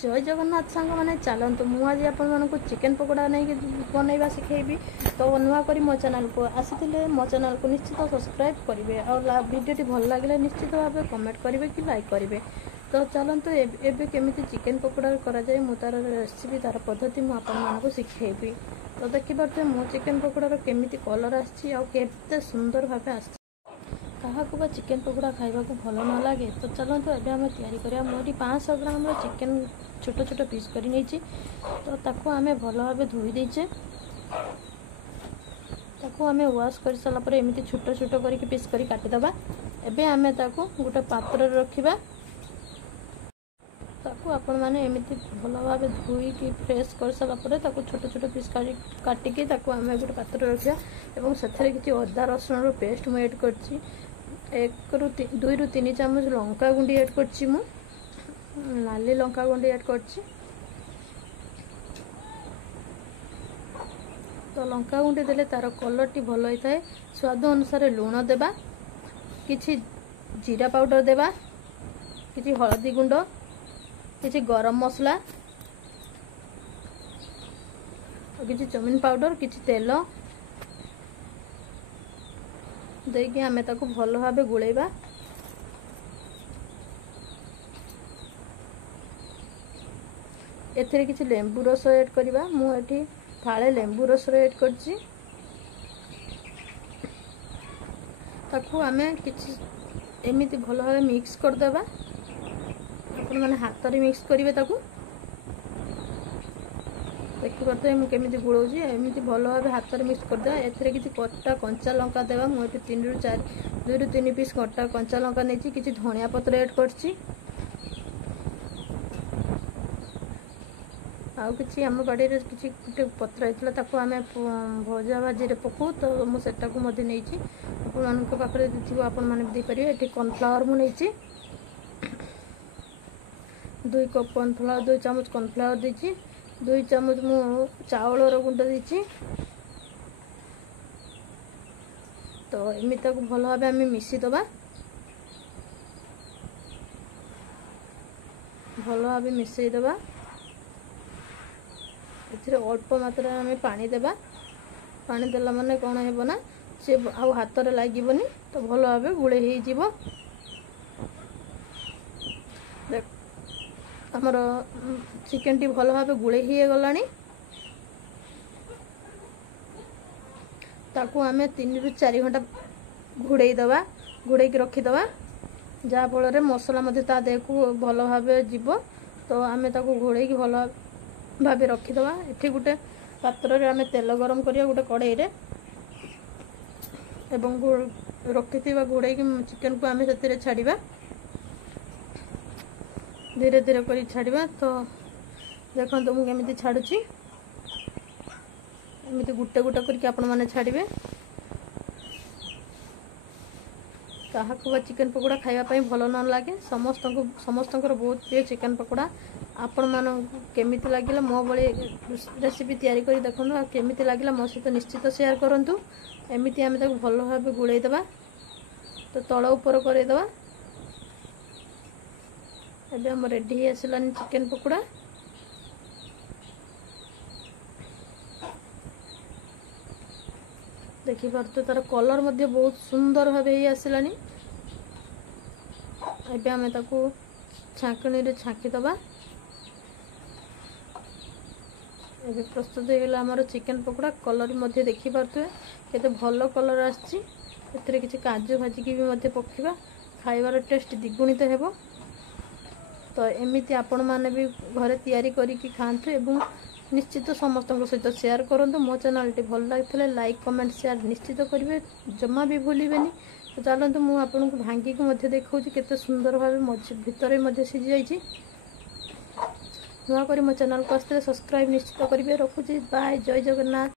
जय जगन्नाथ सांग मैंने चलतु मुझे आपको चिकेन पकोड़ा नहीं बनवा शिखेबी तो नुआ कर मो चैनल को आसी मो चैनल को निश्चित सब्सक्राइब करेंगे और वीडियो भल लगे निश्चित भाव कमेंट करेंगे कि लाइक करेंगे। तो चलतु एबे केमिति चिकेन पकोड़ा करा जाए मु तार रेसिपी तार पद्धति मुझे शिखेबी। तो देखी पारे मो चिकेन पकोड़ार केमिति कलर आते सुंदर भाव आस क्या चिकेन पकोड़ा खाइबा को भल न लगे। तो चलते एबे आम या मोटी 500 ग्राम चिकेन छोट छोट पीस कर तो ताको आमे भल भाव धोई देचे ताको आमे वाश कर सारा पर एमती छोट छोट करके पीस कर काटिदबा। एबे आमे ताको गोटे पात्र रखिबा ताको आपण माने एमती भल भाव धोई की फ्रेश कर सारा पर ताको छोट छोट पीस काटिकी ताको आमे गोटे पात्र रखिया एवं सेथरे किछि अदा रसुण रो पेस्ट मु ऐड करछि 2 ରୁ 3 चामच लंका गुंडी ऐड करछि मु लाली लंका गुंडी ऐड करछि। तो लंका गुंडी देले तार कलर टी भल होता है। स्वाद अनुसार लूण देबा किछि जीरा पाउडर देबा किछि हळदी गुंड किछि गरम मसला और किछि चाउमिन पाउडर किछि तेल देकी आमे ताको भल भाव गुळेबा। एथिरे किछि लेंबू रस ऐड करिबा मु एठी फाळे लेंबू रस ऐड करछि ताको आमे किछि एमिति भल भाव मिक्स कर देबा। आपण माने हाथ रे मिक्स करिवे ताको देखि पाते मु केमिति गुळौजी एमिति भल भाव हाथ रे मिक्स कर देबा। एथिरे किछि कट्टा कंचा लंका देबा मु एठी 2 ରୁ 3 पीस कट्टा कंचा लंका नेछि किछि धनिया पत्र ऐड करछि आउ किछि हम बाड़ी रे किछि गुटे पत्र आइतला ताको आमे भजा भाजी रे पकू तो मु सेटा को मध्ये नेछि आपण मानक पाखरे दिथिबो आपण माने दे परियो। एठी कॉर्नफ्लावर मु नेछि 2 कप कॉर्नफ्लावर 2 चामच कॉर्नफ्लावर देछि 2 चामच मु चावल रो गुंड देछि। तो एमिता को भल भाव आम मिसी दबा भल भाव मिसई दबा। एथिरे अल्प मात्रा आम पानी देबा पानी देला माने कोन हेबो ना से आउ हाथ रे लागिबोनी तो भल भाव गुळे हे जीवो। देख हमर चिकेन टी भल भाव गुळे हे गलानी ताकू आमे 3 ରୁ 4 घंटा घुड़े दबा घुड़े की रखी दबा जा फल रे मसला मध्ये ता देह को भल भाव जीवो। तो आमे ताकू घोड़े की भल भाव रखी दबा। एठी गुटे पात्र रे आमे तेल गरम करिया गुटे कढ़ाई रे एवं रखिथिबा घोड़े की चिकन को आमे सेतिरे छाड़ीबा धीरे धीरे करी छाड़ीबा। तो देखंतु मु केमिति छाडुची एमिति गुटे गुटे करके आपण माने छाड़ीबे। काहाको चिकेन पकोड़ा खाइबा पई भल न लागे समस्तंकर बहुत प्रिय चिकेन पकोड़ा। आपण मानो केमिति लागिला मो बळे रेसिपी तयारी करी देखनु आ केमिति लागिला मो सहित निश्चित शेयर करंतु। एमिति आमे ताको भल भाबे गुळै देबा तो तळ ऊपर करे देबा। एबे हम रेडी आसलानी चिकेन पकोड़ा। देखि पारतो तार कलर मध्ये बहुत सुंदर भाबे ही आसलानी। एबे आमे ताको छाकणी रे छाकी दबा। एबे प्रस्तुत हेला हमर चिकेन पकोड़ा कलर मध्ये देखि पारतो केते भलो कलर आछि। एतरे किछि काजू भाजी की भी मध्ये पकिबा खाइबार टेस्ट द्विगुणित हेबो। तो एमिति आपण माने भी घरे तयारी करी की खांतु एवं निश्चित समस्त सहित शेयर करंतु। मो चैनल टी भल लागितले लाइक कमेंट शेयर निश्चित करिवे जमा भी भूलिबेनी। तो चलतु मु आपन को भांगी को मध्ये देखौची केते सुंदर भाबे मझ भितरे मध्ये सिझि जाईची। नुआ करी मो चैनल को आस्ते सब्सक्राइब निश्चित करिवे। रखुची बाय जय जगन्नाथ।